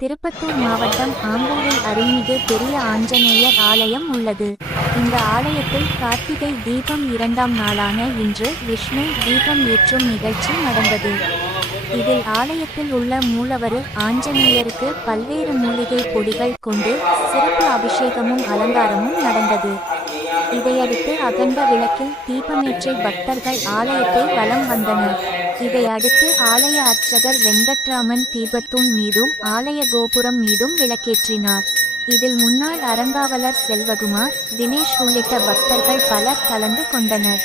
திருப்பத்தூர் மாவட்டம் ஆம்பூரில் அருள்மிகு பெரிய ஆஞ்சநேயர் ஆலயம் உள்ளது. இந்த ஆலயத்தில் கார்த்திகை தீபம் இரண்டாம் நாளான இன்று விஷ்ணு தீபம் ஏற்றும் நிகழ்ச்சி நடந்தது. இதில் ஆலயத்தில் உள்ள மூலவரு ஆஞ்சநேயருக்கு பல்வேறு மூலிகை பொடிகள் கொண்டு சிறப்பு அபிஷேகமும் அலங்காரமும் நடந்தது. இதையடுத்து அகண்ட விளக்கில் தீபமேற்றி பக்தர்கள் ஆலயத்தை வலம் வந்தனர். இதையடுத்து ஆலய அர்ச்சகர் வெங்கட்ராமன் தீபத்தூண் மீதும் ஆலய கோபுரம் மீதும் விளக்கேற்றினார். இதில் முன்னாள் அறங்காவலர் செல்வகுமார் தினேஷ் உள்ளிட்ட பக்தர்கள் பலர் கலந்து கொண்டனர்.